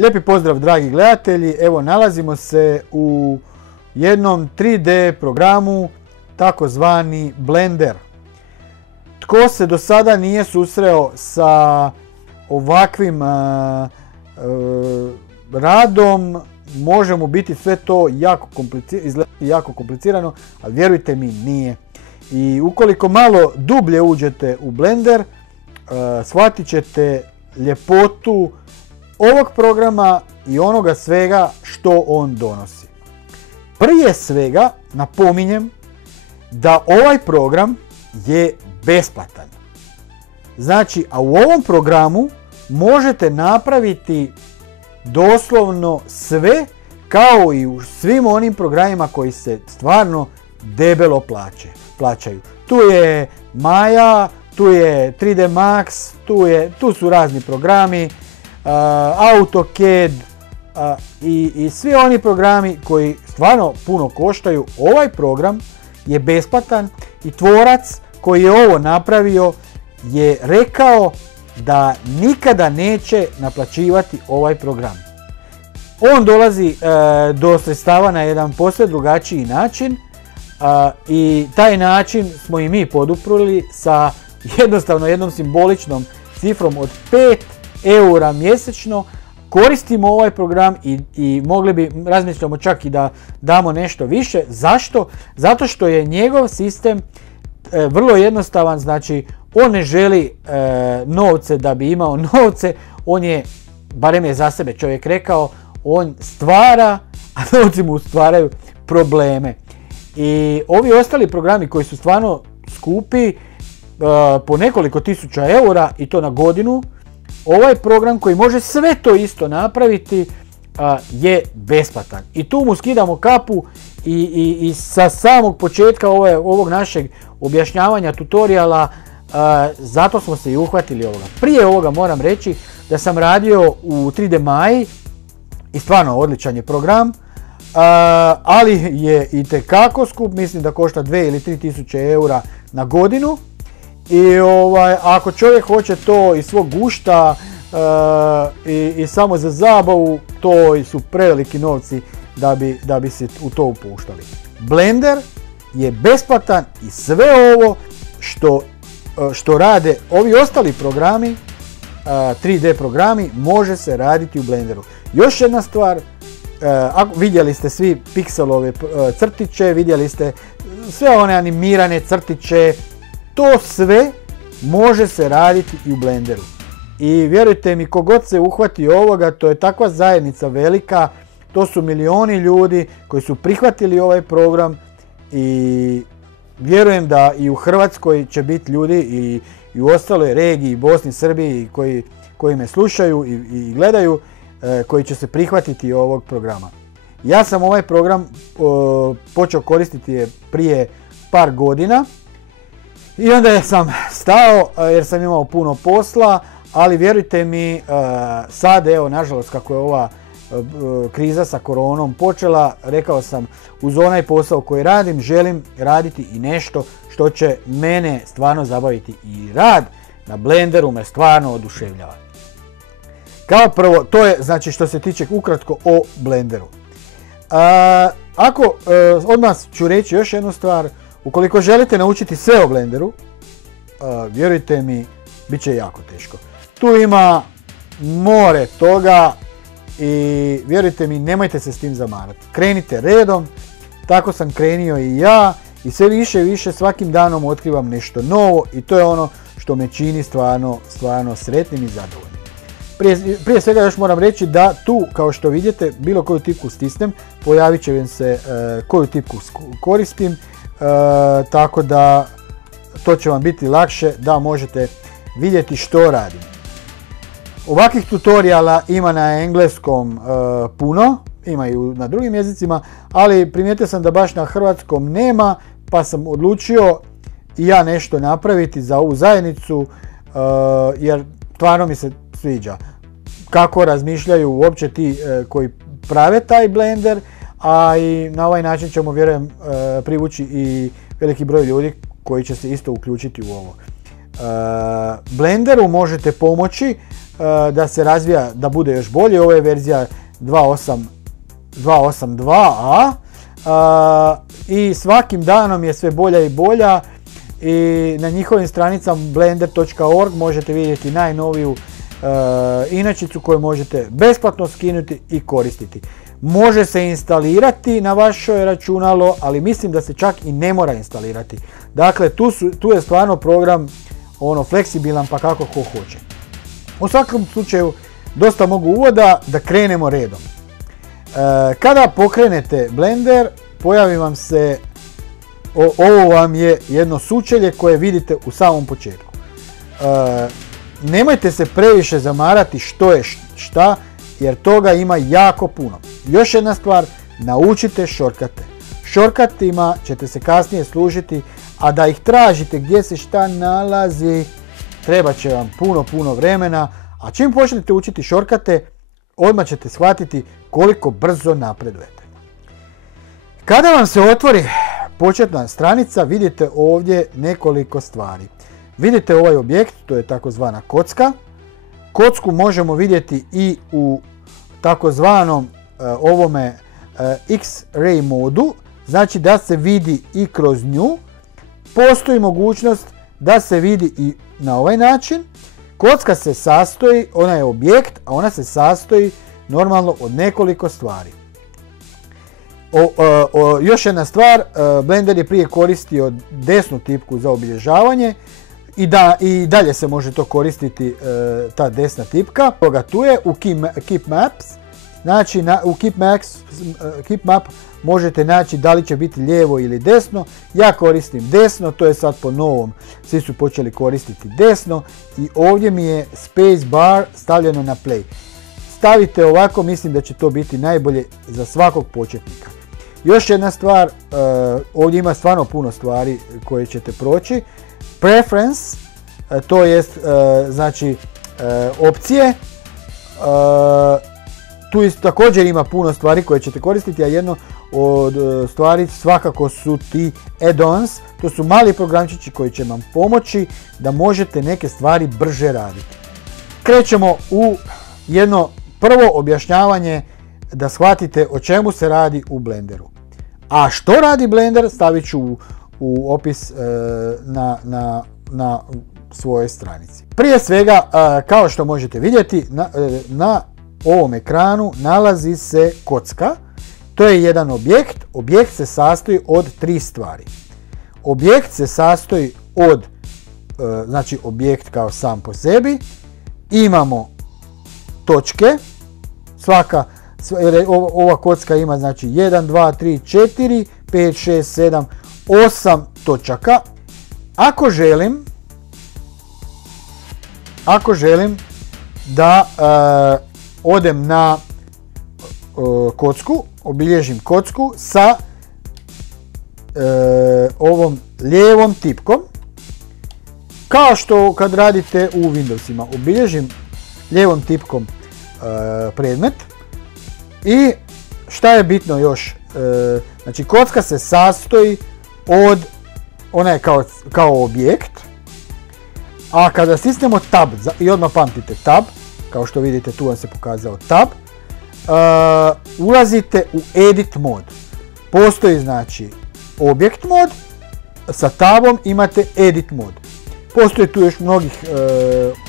Lijepi pozdrav dragi gledatelji, evo nalazimo se u jednom 3D programu takozvani Blender. Tko se do sada nije susreo sa ovakvim radom, može mu biti sve to jako komplicirano, ali vjerujte mi nije. I ukoliko malo dublje uđete u Blender, shvatit ćete ljepotu ovog programa i onoga svega što on donosi. Prije svega napominjem da ovaj program je besplatan. Znači, a u ovom programu možete napraviti doslovno sve, kao i u svim onim programima koji se stvarno debelo plaćaju. Tu je Maya, tu je 3D Max, tu su razni programi, AutoCAD i svi oni programi koji stvarno puno koštaju. Ovaj program je besplatan i tvorac koji je ovo napravio je rekao da nikada neće naplaćivati ovaj program. On dolazi do sredstava na jedan posve drugačiji način i taj način smo i mi poduprli sa jednostavno jednom simboličnom cifrom od 5 eura mjesečno. Koristimo ovaj program i mogli bi, razmišljamo čak i da damo nešto više. Zašto? Zato što je njegov sistem vrlo jednostavan, znači on ne želi novce da bi imao novce, on je, barem je za sebe čovjek rekao, on stvara, a novci mu stvaraju probleme. I ovi ostali programi koji su stvarno skupi, po nekoliko tisuća eura i to na godinu, ovaj program koji može sve to isto napraviti je besplatan. I tu mu skidamo kapu i sa samog početka ovog našeg objašnjavanja tutoriala, zato smo se i uhvatili ovoga. Prije ovoga moram reći da sam radio u 3D Maji i stvarno odličan je program, ali je itekako skup, mislim da košta 2 ili 3 tisuće eura na godinu. I ako čovjek hoće to iz svog gušta i samo za zabavu, to su preveliki novci da bi se u to upuštali. Blender je besplatan i sve ovo što rade ovi ostali programi, 3D programi, može se raditi u Blenderu. Još jedna stvar, vidjeli ste svi pikselove crtiće, vidjeli ste sve one animirane crtiće, to sve može se raditi i u Blenderu. I vjerujte mi, kogod se uhvati ovoga, to je takva zajednica velika, to su milioni ljudi koji su prihvatili ovaj program i vjerujem da i u Hrvatskoj će biti ljudi i u ostaloj regiji, Bosni, Srbiji koji me slušaju i gledaju, koji će se prihvatiti ovog programa. Ja sam ovaj program počeo koristiti prije par godina i onda sam stao jer sam imao puno posla, ali vjerujte mi, sad evo nažalost kako je ova kriza sa koronom počela, rekao sam uz onaj posao koji radim želim raditi i nešto što će mene stvarno zabaviti i rad na Blenderu me stvarno oduševljava. Kao prvo, to je znači što se tiče ukratko o Blenderu. Odmah ću reći još jednu stvar, ukoliko želite naučiti sve o Blenderu, vjerujte mi, bit će jako teško. Tu ima more toga i vjerujte mi, nemojte se s tim zamarati. Krenite redom, tako sam krenio i ja i sve više i više svakim danom otkrivam nešto novo i to je ono što me čini stvarno sretnim i zadovoljnim. Prije svega još moram reći da tu, kao što vidite, bilo koju tipku stisnem, pojavit će vam se koju tipku koristim, tako da to će vam biti lakše da možete vidjeti što radim. Ovakvih tutoriala ima na engleskom puno, ima i na drugim jezicima, ali primijetio sam da baš na hrvatskom nema, pa sam odlučio i ja nešto napraviti za ovu zajednicu, jer stvarno mi se sviđa kako razmišljaju uopće ti koji prave taj Blender, a i na ovaj način ćemo, vjerujem, privući i veliki broj ljudi koji će se isto uključiti u ovo. Blenderu možete pomoći da se razvija, da bude još bolje. Ovo je verzija 2.8.2a i svakim danom je sve bolja i bolja i na njihovim stranicama blender.org možete vidjeti najnoviju inačicu koju možete besplatno skinuti i koristiti. Može se instalirati na vaše računalo, ali mislim da se čak i ne mora instalirati. Dakle, tu je stvarno program fleksibilan pa kako ko hoće. U svakom slučaju, dosta mogu uvoda, da krenemo redom. Kada pokrenete Blender, pojavi vam se, ovo vam je jedno sučelje koje vidite u samom početku. Nemojte se previše zamarati što je šta, jer toga ima jako puno. Još jedna stvar, naučite shortcute. Shortcutima ćete se kasnije služiti, a da ih tražite gdje se šta nalazi, treba će vam puno vremena, a čim počnete učiti shortcute, odmah ćete shvatiti koliko brzo napredujete. Kada vam se otvori početna stranica, vidite ovdje nekoliko stvari. Vidite ovaj objekt, to je takozvana kocka. Kocku možemo vidjeti i u takozvanom ovome X-ray modu, znači da se vidi i kroz nju. Postoji mogućnost da se vidi i na ovaj način. Kocka se sastoji, ona je objekt, a ona se sastoji normalno od nekoliko stvari. Još jedna stvar, Blender je prije koristio desnu tipku za obilježavanje i dalje se može to koristiti, ta desna tipka. Tu je u Keep Maps, znači u Keep Map možete naći da li će biti lijevo ili desno. Ja koristim desno, to je sad po novom, svi su počeli koristiti desno i ovdje mi je space bar stavljeno na play. Stavite ovako, mislim da će to biti najbolje za svakog početnika. Još jedna stvar, ovdje ima stvarno puno stvari koje ćete proći. Preference, to jest znači opcije. Tu također ima puno stvari koje ćete koristiti, a jedno od stvari svakako su ti add-ons. To su mali programčići koji će vam pomoći da možete neke stvari brže raditi. Krećemo u jedno prvo objašnjavanje da shvatite o čemu se radi u Blenderu. A što radi Blender stavit ću u opis na svojoj stranici. Prije svega, kao što možete vidjeti, na ovom ekranu nalazi se kocka. To je jedan objekt. Objekt se sastoji od 3 stvari. Objekt se sastoji od, znači objekt kao sam po sebi. Imamo točke. Ova kocka ima znači 1, 2, 3, 4, 5, 6, 7, 8 točaka. Ako želim da odem na kocku, obilježim kocku sa ovom lijevom tipkom, kao što kad radite u Windowsima, obilježim lijevom tipkom predmet. I šta je bitno još, znači kocka se sastoji od, ona je kao objekt, a kada stisnemo tab, i odmah pamtite tab, kao što vidite tu vam se pokazao tab, ulazite u edit mod. Postoji znači objekt mod, sa tabom imate edit mod. Postoji tu još mnogih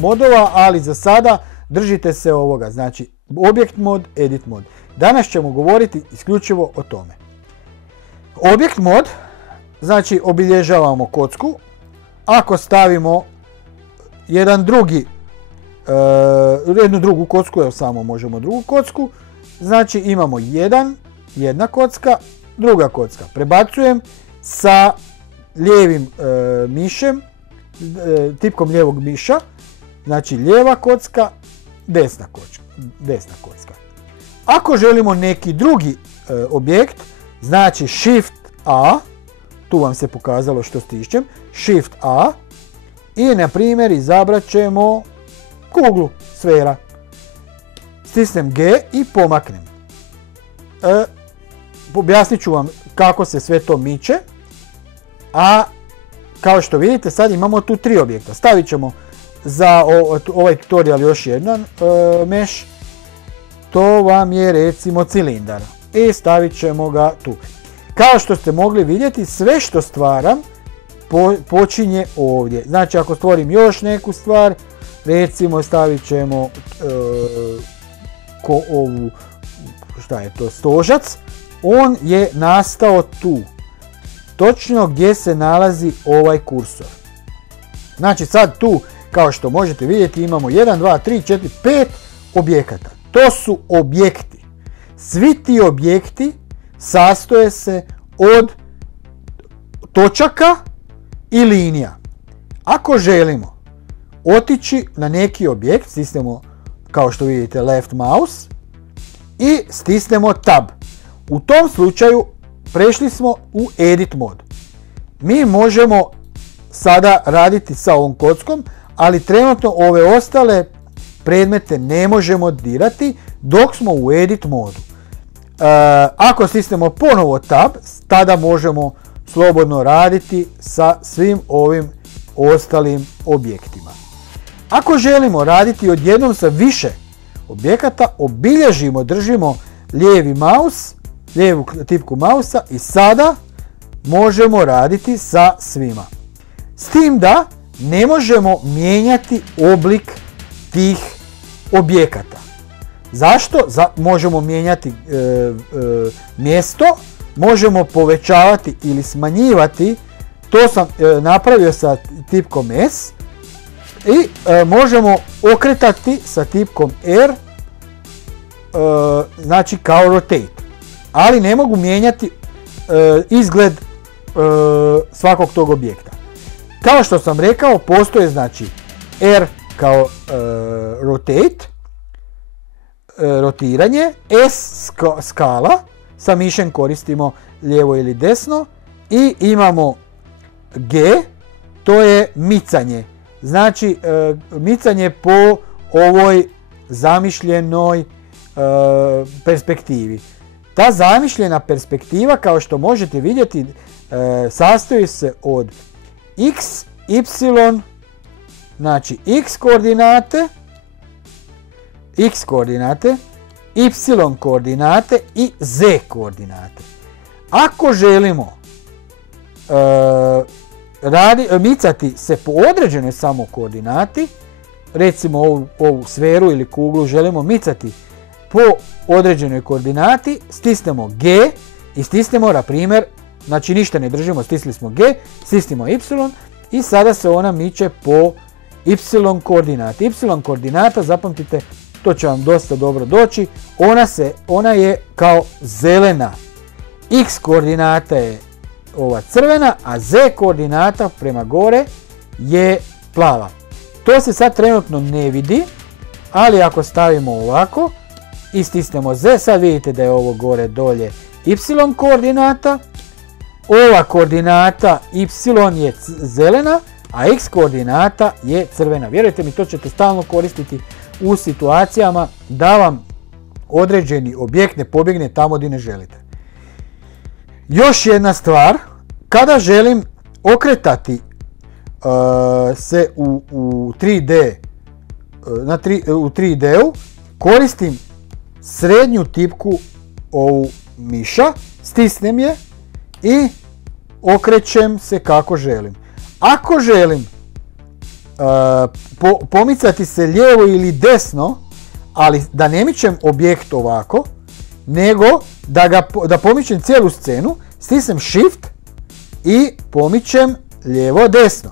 modova, ali za sada držite se ovoga, znači objekt mod, edit mod. Danas ćemo govoriti isključivo o tome. Objekt mod, znači obilježavamo kocku. Ako stavimo jednu drugu kocku, evo samo možemo drugu kocku, znači imamo jedna kocka, druga kocka. Prebacujem sa lijevim mišem, tipkom lijevog miša, znači lijeva kocka, desna kocka. Ako želimo neki drugi objekt, znači Shift A, tu vam se pokazalo što stišćem, Shift A, i na primjer izabrat ćemo kuglu, sfera. Stisnem G i pomaknem. Objasnit ću vam kako se sve to miče, a kao što vidite sad imamo tu 3 objekta. Stavit ćemo za ovaj tutorial još jedan mesh, to vam je recimo cilindar i stavit ćemo ga tu. Kao što ste mogli vidjeti, sve što stvaram počinje ovdje. Znači ako stvorim još neku stvar, recimo stavit ćemo ovu, šta je to, stožac, on je nastao tu, točno gdje se nalazi ovaj kursor. Znači sad tu, kao što možete vidjeti, imamo 1, 2, 3, 4, 5 objekata. To su objekti. Svi ti objekti sastoje se od točaka i linija. Ako želimo otići na neki objekt, stisnemo, kao što vidite, left mouse i stisnemo tab. U tom slučaju prešli smo u edit mod. Mi možemo sada raditi sa ovom kockom, ali trenutno ove ostale predmete ne možemo dirati dok smo u edit modu. Ako stisnemo ponovo tab, tada možemo slobodno raditi sa svim ovim ostalim objektima. Ako želimo raditi odjednom sa više objekata, obilježimo, držimo lijevu tipku mausa i sada možemo raditi sa svima. S tim da ne možemo mijenjati oblik tih objekata. Zašto? Možemo mijenjati mjesto, možemo povećavati ili smanjivati, to sam napravio sa tipkom S, i možemo okretati sa tipkom R, znači kao rotate, ali ne mogu mijenjati izgled svakog tog objekta. Kao što sam rekao, postoje znači R kao rotiranje, S skala, sa mišem koristimo lijevo ili desno, i imamo G, to je micanje. Znači micanje po ovoj zamišljenoj perspektivi. Ta zamišljena perspektiva, kao što možete vidjeti, sastoji se od x, y, znači x koordinate, y koordinate i z koordinate. Ako želimo micati se po određenoj samo koordinati, recimo ovu sferu ili kuglu želimo micati po određenoj koordinati, stisnemo G i stisnemo, na primjer, znači ništa ne držimo, stisli smo G, stisnimo Y i sada se ona miče po Y koordinati. Y koordinata, zapamtite, to će vam dosta dobro doći, ona je kao zelena. X koordinata je ova crvena, a Z koordinata prema gore je plava. To se sad trenutno ne vidi, ali ako stavimo ovako i stisnemo Z, sad vidite da je ovo gore dolje Y koordinata, ova koordinata Y je zelena, a X koordinata je crvena. Vjerujte mi, to ćete stalno koristiti u situacijama da vam određeni objekt ne pobjegne tamo gdje ne želite. Još jedna stvar, kada želim okretati se u 3D-u, koristim srednju tipku ovu miša, stisnem je i okrećem se kako želim. Ako želim pomicati se lijevo ili desno, ali da ne mičem objekt ovako, nego da pomičem cijelu scenu, stisnem Shift i pomičem lijevo desno.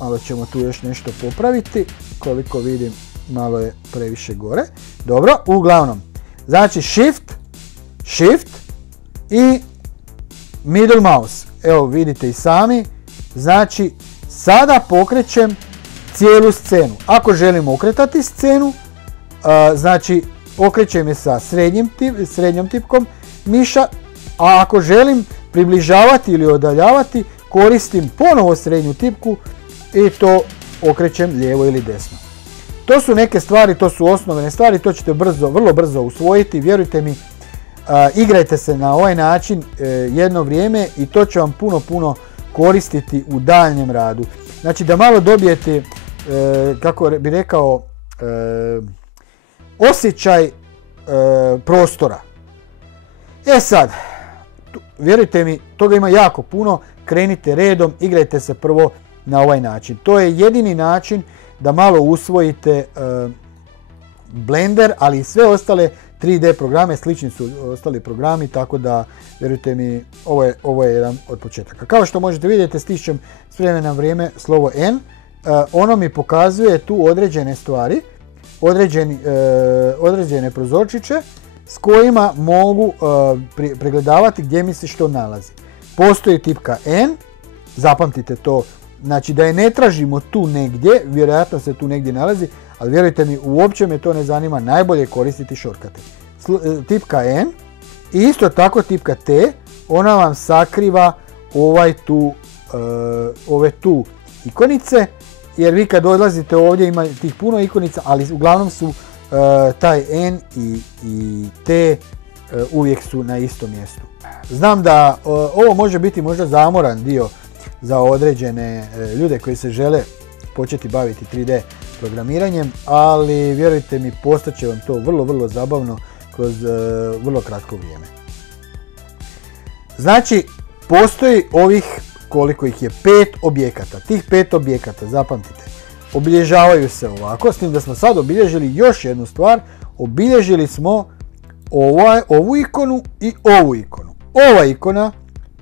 Malo ćemo tu još nešto popraviti, koliko vidim malo je previše gore. Dobro, uglavnom, znači Shift i middle mouse. Evo vidite i sami, znači sada pokrećem cijelu scenu. Ako želim okretati scenu, znači okrećem je sa srednjom tipkom miša, a ako želim približavati ili odaljavati, koristim ponovo srednju tipku i to okrećem lijevo ili desno. To su neke stvari, to su osnovne stvari, to ćete vrlo brzo usvojiti, vjerujte mi, igrajte se na ovaj način jedno vrijeme i to će vam puno koristiti u daljnjem radu. Znači da malo dobijete, kako bi rekao, osjećaj prostora. Sad, vjerujte mi, toga ima jako puno, krenite redom, igrajte se prvo na ovaj način. To je jedini način da malo usvojite Blender, ali i sve ostale 3D programe, slični su ostali programi, tako da, vjerujte mi, ovo je jedan od početaka. Kao što možete vidjeti, stišćem s vremena na vrijeme slovo N, ono mi pokazuje tu određene stvari, određene prozorčiće s kojima mogu pregledavati gdje mi se što nalazi. Postoji tipka N, zapamtite to, znači da je ne tražimo tu negdje, vjerojatno se tu negdje nalazi, ali vjerujte mi, uopće me to ne zanima, najbolje je koristiti shortcute. Tipka N i isto tako tipka T, ona vam sakriva ove tu ikonice, jer vi kad odlazite ovdje ima tih puno ikonica, ali uglavnom su taj N i T uvijek su na istom mjestu. Znam da ovo može biti možda zamoran dio za određene ljude koji se žele početi baviti 3D programiranjem, ali vjerujte mi, postaće vam to vrlo, vrlo zabavno kroz vrlo kratko vrijeme. Znači, postoji ovih, koliko ih je, 5 objekata. Tih 5 objekata, zapamtite, obilježavaju se ovako, s tim da smo sad obilježili još jednu stvar, obilježili smo ovu ikonu i ovu ikonu. Ova ikona,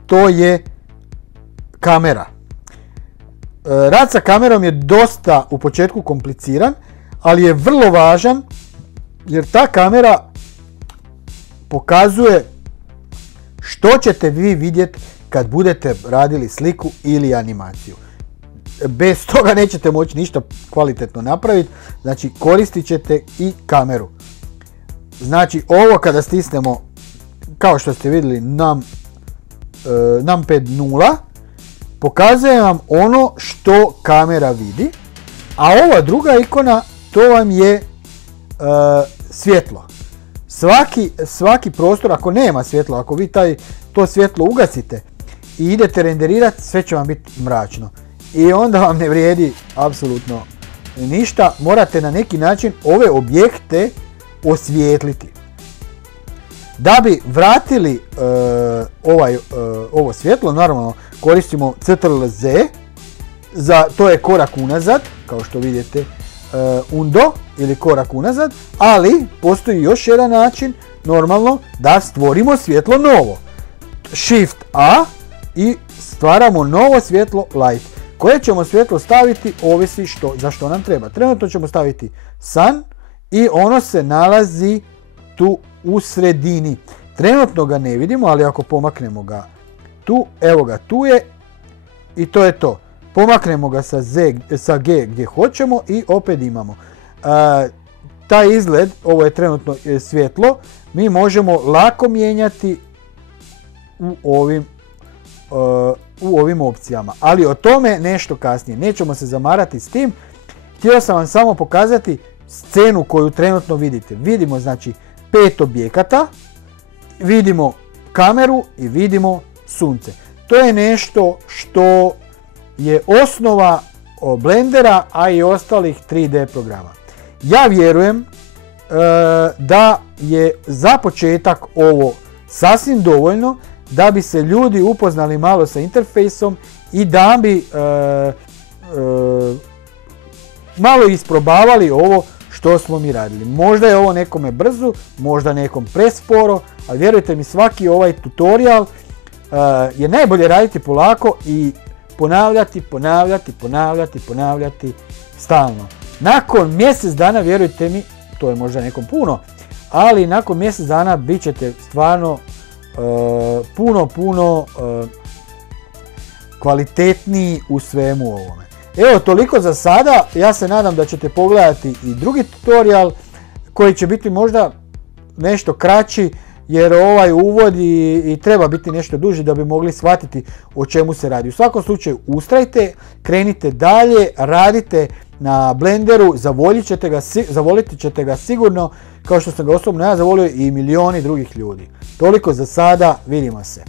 to je kamera. Rad sa kamerom je dosta u početku kompliciran, ali je vrlo važan jer ta kamera pokazuje što ćete vi vidjeti kad budete radili sliku ili animaciju. Bez toga nećete moći ništa kvalitetno napraviti, znači koristit ćete i kameru. Znači ovo kada stisnemo, kao što ste vidjeli, numpad 0, pokazuje vam ono što kamera vidi, a ova druga ikona, to vam je svjetlo. Svaki prostor, ako nema svjetla, ako vi to svjetlo ugasite i idete renderirati, sve će vam biti mračno. I onda vam ne vrijedi apsolutno ništa, morate na neki način ove objekte osvijetliti. Da bi vratili ovo svjetlo, naravno koristimo Ctrl+Z, to je korak unazad, kao što vidite, undo ili korak unazad, ali postoji još jedan način, normalno, da stvorimo svjetlo novo. Shift A i stvaramo novo svjetlo light. Koje ćemo svjetlo staviti, ovisi za što nam treba. Trenutno ćemo staviti sun i ono se nalazi tu u sredini. Trenutno ga ne vidimo, ali ako pomaknemo ga tu, evo ga, tu je i to je to. Pomaknemo ga sa G gdje hoćemo i opet imamo. Taj izgled, ovo je trenutno svjetlo, mi možemo lako mijenjati u ovim opcijama. Ali o tome nešto kasnije. Nećemo se zamarati s tim. Htio sam vam samo pokazati scenu koju trenutno vidite. Vidimo znači 5 objekata, vidimo kameru i vidimo sunce. To je nešto što je osnova Blendera, a i ostalih 3D programa. Ja vjerujem da je za početak ovo sasvim dovoljno da bi se ljudi upoznali malo sa interfejsom i da bi malo isprobavali ovo što smo mi radili. Možda je ovo nekome brzo, možda nekom presporo, ali vjerujte mi, svaki ovaj tutorial je najbolje raditi polako i ponavljati stalno. Nakon mjesec dana, vjerujte mi, to je možda nekom puno, ali nakon mjesec dana bit ćete stvarno puno kvalitetniji u svemu ovome. Evo, toliko za sada. Ja se nadam da ćete pogledati i drugi tutorial koji će biti možda nešto kraći, jer ovaj uvod i treba biti nešto duži da bi mogli shvatiti o čemu se radi. U svakom slučaju ustrajte, krenite dalje, radite na Blenderu, zavolit ćete ga sigurno, kao što sam ga osobno ja zavolio i milioni drugih ljudi. Toliko za sada, vidimo se.